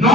9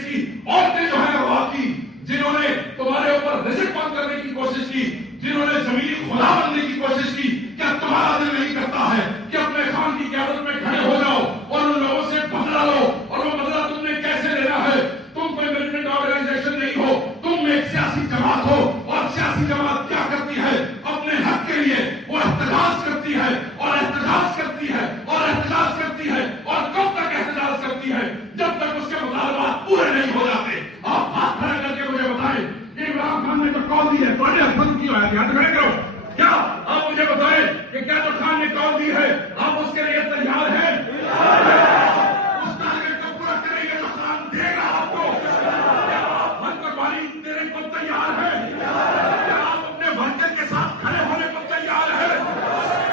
देश की औरतें जो है अगवा की, जिन्होंने तुम्हारे ऊपर रिजिक बंद करने की कोशिश की, जिन्होंने जमीनी खुदा बनने की कोशिश की, क्या तुम्हारा दिल नहीं करता है कि अपने खान की क़यादत में खड़े हो जाओ और उन लोगों से बदला लो? और वो बदला तुमने कैसे लेना है? तुम कोई मिलिटेंट ऑर्गेनाइजेशन नहीं हो, तुम एक सियासी जमात हो। और सियासी जमात क्या करती है? अपने हक के लिए वो एहतजाज करती है और एहतजाज करती है और एहतजाज करती है। और कब तक एहतजाज करती है? जब तक उसके मुतालबात पूरे नहीं हो जाते। आप हाथ खड़ा करके मुझे बताएं, इमरान खान ने तो कॉल दी है, बड़े हसन की है, याद करो क्या? आप मुझे बताएं कि क्या जो खान ने कॉल दी है, आप उसके लिए तैयार हैं? उस टारगेट को पूरा करेंगे जो खान देगा आपको। क्या आप हर कुर्बानी देने को तैयार हैं? क्या आप अपने वर्कर के साथ खड़े होने को तैयार हैं?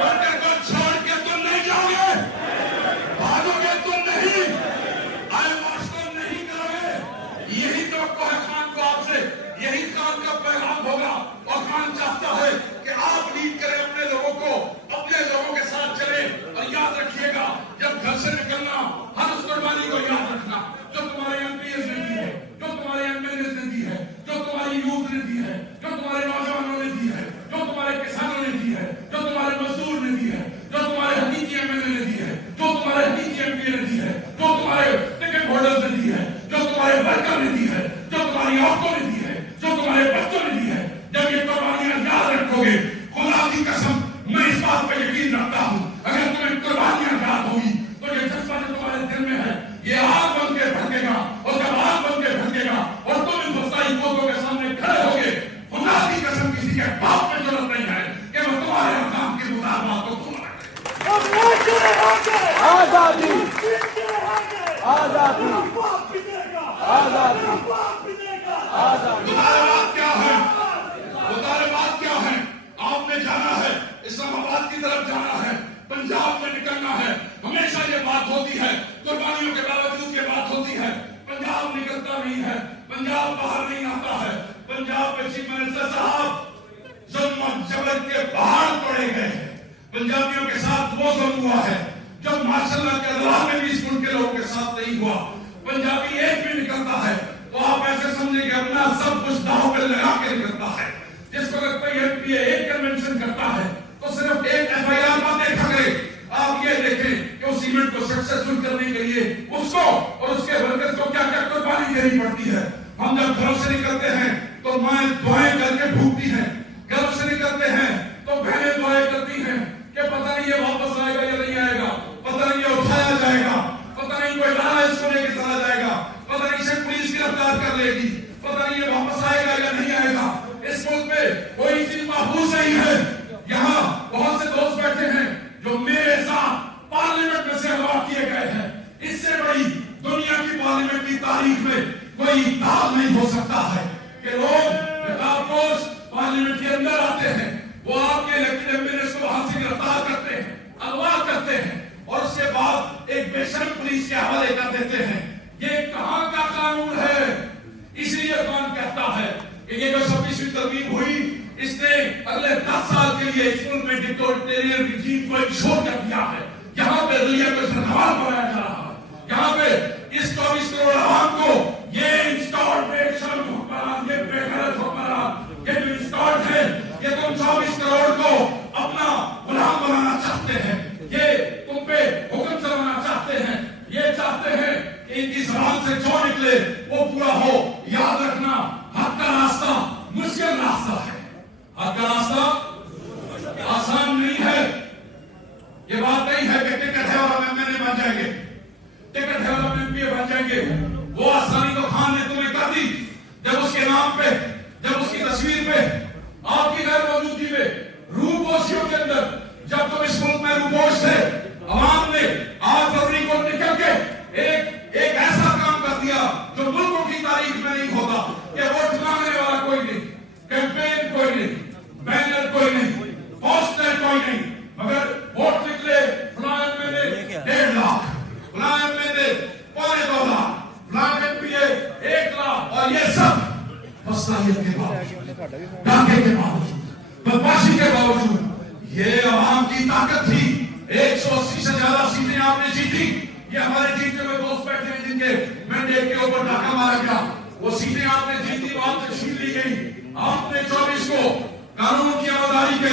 वर्कर को छोड़ के तुम नहीं जाओगे, भागोगे तुम नहीं, आई मार्च को नहीं करोगे। यही तो है खान को आपसे, यही खान का पैगाम होगा। और खान चाहता है कि आप लीड करें अपने लोगों को, अपने लोगों के साथ चले। और याद रखिएगा, जब घर से निकलना, हर उस कुर्बानी को याद रखना जो तुम्हारे एमपीएस ने दी है, जो तुम्हारे एमएलए ने दी है, जो तुम्हारी यूथ ने दी है, जो तुम्हारे नौजवानों ने दी है, जो तुम्हारे किसानों ने दी है, जो तुम्हारे मजदूर ने दी है, जो तुम्हारे हकीकी एमएलए ने दी है, जो तुम्हारे हकीकी एमपी ने दी है, जो तुम्हारे टिकट होल्डर्स ने दी है, जो तुम्हारे वर्कर ने दी है, जो तुम्हारी औरतों ने दी है, जो तुम्हारे बच्चों ने दी है। जब ये कुर्बानियां याद रखोगे, खुदा की कसम मैं इस बात पर यकीन रखता हूं, अगर तुम्हें कुर्बानियां याद होगी तो ये जज्बा जो तुम्हारे दिल में है, ये आग बन के भड़केगा। और जब आग बन के भड़केगा और तुम इन फसाई लोगों के सामने खड़े होगे, खुदा की कसम किसी के बाप में जरूरत नहीं है कि मैं तुम्हारे अहकाम के मुताबिक को पूरा आजादी आजादी आजादी आजादी। मुतालबात क्या है? मुतालबात क्या है? आपने जाना है, इस्लामाबाद की तरफ जाना है, पंजाब में निकलना है। हमेशा ये बात होती है, कुर्बानियों के बावजूद ये बात होती है, पंजाब निकलता नहीं है, पंजाब बाहर नहीं आता है। पंजाब में चीफ मिनिस्टर साहब जुल्म जबर के पहाड़ तोड़े गए हैं। पंजाबियों के साथ वो जुल्म हुआ है जो माशाअल्लाह के अल्लाह में भी इस मुल्क के लोगों के साथ नहीं हुआ। पंजाबी एक भी निकलता है तो आप ऐसे समझे कि अपना सब कुछ दांव पे लगा के निकलता है। जिस वक्त कोई एमपीए एक कन्वेंशन करता है तो सिर्फ एक एफआईआर मत देखा करे, आप ये देखें कि उस इवेंट को सक्सेसफुल करने के लिए उसको और उसके वर्कर्स को क्या क्या कुर्बानी देनी पड़ती है। हम जब घरों से निकलते हैं तो माएं दुआएं करके भूखती हैं, घरों से निकलते हैं तो बहनें दुआएं करती हैं कि पता नहीं ये वापस आएगा या नहीं आएगा, पता नहीं ये उठाया जाएगा, पता नहीं कोई लाला इसको लेके चला जाएगा, पता नहीं इसे पुलिस गिरफ्तार कर लेगी, पता नहीं ये वापस आएगा या नहीं आएगा। इस मुल्क में कोई चीज महफूज नहीं है। यहाँ बहुत से दोस्त बैठे हैं जो मेरे साथ पार्लियामेंट में से अगवा किए गए हैं। इससे बड़ी दुनिया की पार्लियामेंट की तारीख में कोई दाव नहीं हो सकता है कि लोग नकाबपोश पार्लियामेंट के अंदर आते हैं, वो आपके इलेक्टेड एमएलए को वहां से गिरफ्तार करते हैं, अगवा करते हैं और उसके बाद एक बेशर्म पुलिस के हवाले कर देते हैं। ये कहां का कानून है? इसलिए कौन कहता है कि ये जो 26वीं तरमीम हुई, इसने अगले 10 साल के लिए इस मुल्क में डिक्टेटोरियल रिजीम को एक छोड़ कर दिया है। यहाँ पे रलिया को सरकार बनाया जा रहा है, यहाँ पे इस 24 करोड़ आवाम को ये इंस्टॉल्ड बेशर्म हुक्मरान, ये बेगैरत हुक्मरान, ये जो इंस्टॉल्ड है, ये तुम 24 करोड़ को अपना गुलाम बनाना चाहते हैं, ये तुम पे हुक्म चलाना चाहते हैं, ये चाहते हैं कि इनकी जबान से जो निकले वो पूरा हो। याद रखना, हक का रास्ता मुश्किल रास्ता है, हक का रास्ता आसान नहीं है। ये बात नहीं है कि टिकट है और हम एमएलए बन जाएंगे, टिकट है और हम एमपी बन जाएंगे। वो आसानी तो खान ने तुम्हें कर दी जब उसके नाम पे, जब उसकी तस्वीर पे, आपकी गैर मौजूदगी में, रूपोशियों के अंदर, जब तुम इस मुल्क में रूपोश थे, अवाम ने 8 फरवरी को निकल के एक ऐसा काम कर दिया जो मुल्कों की तारीख में नहीं होता कि वोट मांगने वाला कोई नहीं, कैंपेन कोई नहीं, बैनर कोई नहीं, पोस्टर कोई नहीं, मगर वोट निकले फलान में 1.5 लाख, फलान में 2.25 लाख, फलान एमपीए 1 लाख, और ये सब मसलाहियत के बावजूद, डाके के बावजूद, बदमाशी के बावजूद। ये अवाम की ताकत थी। 180 से ज्यादा सीटें आपने जीती। ये हमारे जीतते हुए दोस्त बैठे हैं जिनके मैंडेट के ऊपर डाका मारा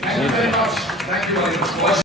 Thank you very much.